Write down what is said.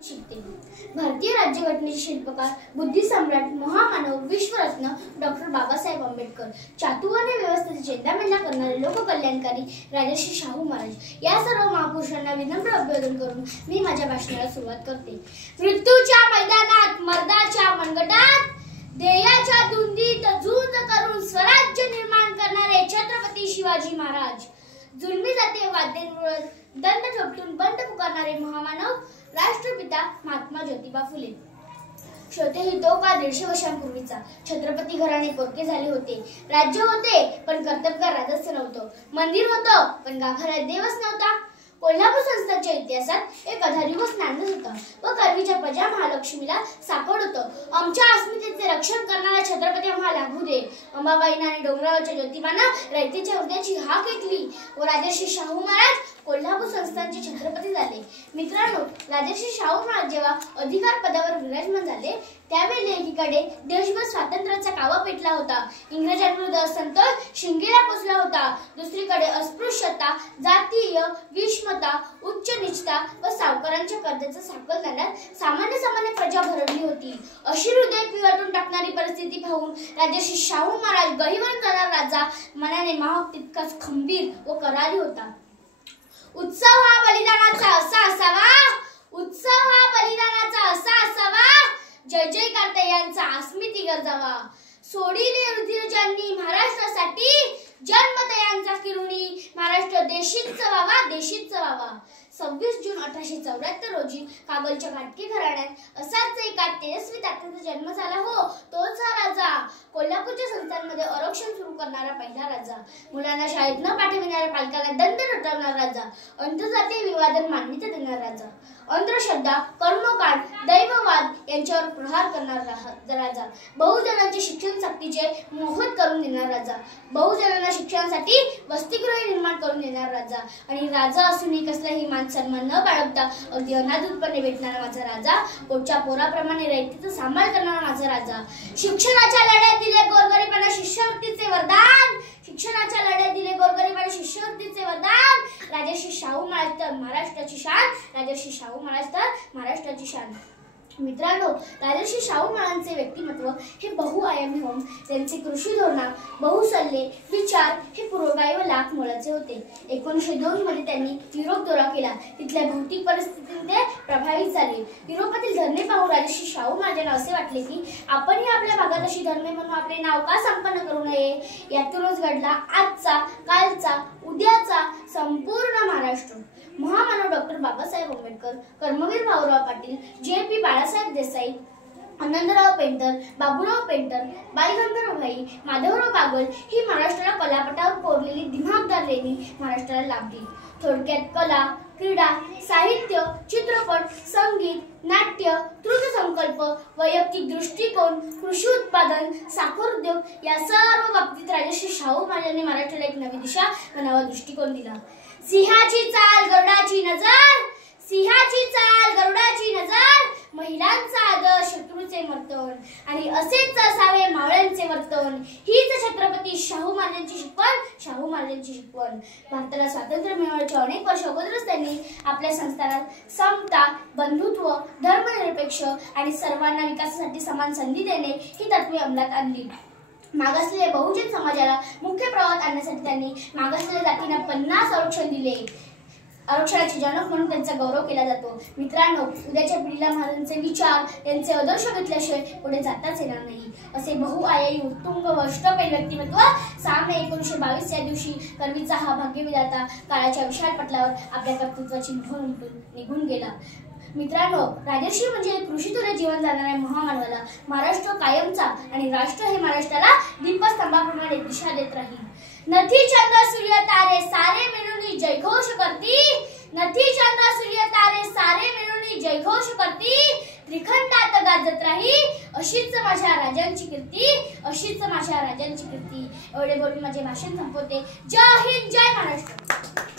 भारतीय राज्यघटनेचे शिल्पकार, बुद्धी सम्राट, महामानव, विश्वरत्न डॉक्टर बाबासाहेब आंबेडकर, चातुर्वर्ण्य व्यवस्थेचे चेंदामेंदा करणारे लोककल्याणकारी राजर्षी शाहू महाराज या सर्व महापुरुषांना विनम्र अभिवादन करून मी माझ्या भाषणाला सुरुवात करते। मृत्यूच्या मैदानात मर्दाच्या मनगटात ध्येयाच्या धुंदीत झुंज करून स्वराज्य निर्माण करणारे छत्रपती शिवाजी महाराज, जुलमी जाते वाद्यांवर दंड ठोकून बंड पुकारणारे महामानव राष्ट्रपिता महात्मा ज्योतिबा फुले। श्रोते ही तो का 150 वर्षांपूर्वीचा छत्रपती घराणे पोरके झाले होते। राज्य होते पण कर्तबगार राजस्य नव्हतं, मंदिर होतं पण गाभाऱ्यात देवच नव्हता। कोल्हापूर संस्थानच्या इतिहासात एक अधादिवस नांदत होता व करवीच्या प्रजा महालक्ष्मीला सापड होतं। आमच्या अस्मितेचे रक्षण करणारा छत्रपती आम्हाला लाभू दे। अंबाबाईनं आणि डोंगरावरच्या ज्योतिबानं रयतेच्या हृदयाची हाक ऐकली व राजर्षी शाहू महाराज कोल्हापूर संस्थानचे छत्रपती झाले। मित्रांनो, राजर्षी शाहू महाराज जेव्हा अधिकार पदावर विराजमान झाले त्यावेळी एकीकडे देशभर स्वातंत्र्याचा कावा पेटला होता, इंग्रजांविरुद्ध असंतोष शिंगेला पोचला होता, दुसरीकडे अस्पृश्यता, जातीय विषमता, उच्च नीचता व सावकारांच्या कर्जाचा साकळदांडात सामान्य प्रजा भरडली होती। अशी हृदय पिळवटून टाकणारी परिस्थिती पाहून राजर्षी शाहू महाराज गहिवरून जाणारा राजा मनाने माहक तितकाच खंबीर व करारी होता। उत्सव हा बलिदानाचा असा असावा, उत्सव हा बलिदानाचा असा असावा, जय जयकार यांचा अस्मिती गरजावा। सोडीने रुधिर ज्यांनी महाराष्ट्रासाठी, जन्म दयांचा किरुणी महाराष्ट्र देशीच व्हावा, देशीच व्हावा। 26 जून 1874 रोजी कागलच्या घाटगे घराण्यात असाच एका तेजस्वी तात्याचा जन्म झाला हो, तोच हा राजा, कोल्हापूरच्या संस्थांमध्ये आरक्षण सुरू करणारा पहिला राजा, मुलांना शाळेत न पाठविणाऱ्या पालकाला दंड ठोठावणारा राजा, अंतर्जातीय विवादांना मान्यता देणारा राजा, अंधश्रद्धा, कर्मकांड, दैववाद यांच्यावर प्रहार करणारा राजा, बहुजनांचे शिक्षण सक्तीचे मोहत करून देणारा राजा, बहुजनांना शिक्षणासाठी वसतिगृह निर्माण करून देणारा राजा आणि राजा असूनही कसलाही मान सन्मान न बाळगता अगदी अनादूरपणे भेटणारा माझा राजा, पोटच्या पोराप्रमाणे रयतेचा सांभाळ करणारा माझा राजा, शिक्षणाच्या लढ्यात दिले गोरगरिबांना शिष्यवृत्तीचे वरदान, शिक्षणाच्या लढ्यात दिले गोरगरिबांना शिष्यवृत्तीचे वरदान, राजर्षी शाहू महाराज तर महाराष्ट्राची शान, राजर्षी शाहू महाराज तर महाराष्ट्राची शान। मित्रांनो, राजर्षी शाहू महाराजांचे व्यक्तिमत्व हे बहुआयामी होऊन त्यांचे कृषी धोरण, बहुसल्ले, विचार हे पूर्वगामी व लाख मोलाचे होते। 1902 मध्ये त्यांनी युरोप दौरा केला, तिथल्या भौतिक परिस्थितीने प्रभावित झाले। युरोपातील धरणे पाहून राजर्षी शाहू महाराजांना असे वाटले की आपणही आपल्या भागात अशी धरणे म्हणून आपले नाव का संपन्न करू नये। यातूनच घडला आजचा, कालचा, उद्याचा संपूर्ण महाराष्ट्र। महामानव doctor Babasaheb Ambedkar, Karmaveer Bhaurao Patil, JP. Balasaheb Desai, Anandrao Painter, Baburao Painter, Bai Gandharvabhai, Madhavrao Bagal ही महाराष्ट्राला कलापटावर कोरलेली दिमागदार लेणी महाराष्ट्राला लाभली। थोडक्यात कला, क्रीडा, साहित्य, चित्रपट, संगीत, नाट्य, संकल्प, वैयक्तिक दृष्टिकोन, कृषी उत्पादन, साखर उद्योग या सर्व बाबतीत राजर्षी शाहू महाराजांनी महाराष्ट्राला एक नवी दिशा व नवा दृष्टिकोन दिला। सिंहाची चाल गरुडाची नजर, सिंहाची चाल गरुडाची नजर, महिलांचा आदर शत्रूचे मर्तन आणि असेच असावे मावळ्यांचे वर्तन, हीच छत्रपती शाहू महाराजांची शिकवण, शाहू महाराजांची शिकवण। भारताला स्वातंत्र्य मिळवण्याच्या अनेक वर्ष अगोदरच त्यांनी आपल्या संस्थानात समता, बंधुत्व, धर्मनिरपेक्ष आणि सर्वांना विकासासाठी समान संधी देणे ही तत्त्वे अंमलात आणली। मागासलेल्या बहुजन समाजाला मुख्य प्रवाहात आणण्यासाठी त्यांनी मागासलेल्या जातींना 50 आरक्षण दिले। आरक्षणाचे जनक म्हणून त्यांचा गौरव केला जातो। मित्रांनो, उद्याच्या पिढीला महाराजांचे विचार, त्यांचे आदर्श घेतल्याशिवाय पुढे जाताच येणार नाही। असे बहुआयामी उत्तुंग व अष्टपैलू व्यक्तिमत्व 6 मे 1922 या दिवशी करवीचा हा भाग्यविधाता काळाच्या विशाल पटलावर आपल्या कर्तृत्वाची मोहर उमटून निघून गेला। मित्रांनो, राजर्षी म्हणजे कृषीतुल्य जीवन जाणाऱ्या महामानवाला महाराष्ट्र कायमचा आणि राष्ट्र हे महाराष्ट्राला दीपस्तंभाप्रमाणे दिशा देत राहील। नथी चंद्र सूर्य तारे सारे मिळून जयघोष करती, नथी चंद्र सूर्य तारे सारे मिळून जयघोष करती, त्रिखंडात गाजत राही अशीच माझ्या राजांची कीर्ती, अशीच माझ्या राजांची कीर्ती। एवढे बोलून माझे भाषण संपवते। जय हिंद, जय महाराष्ट्र।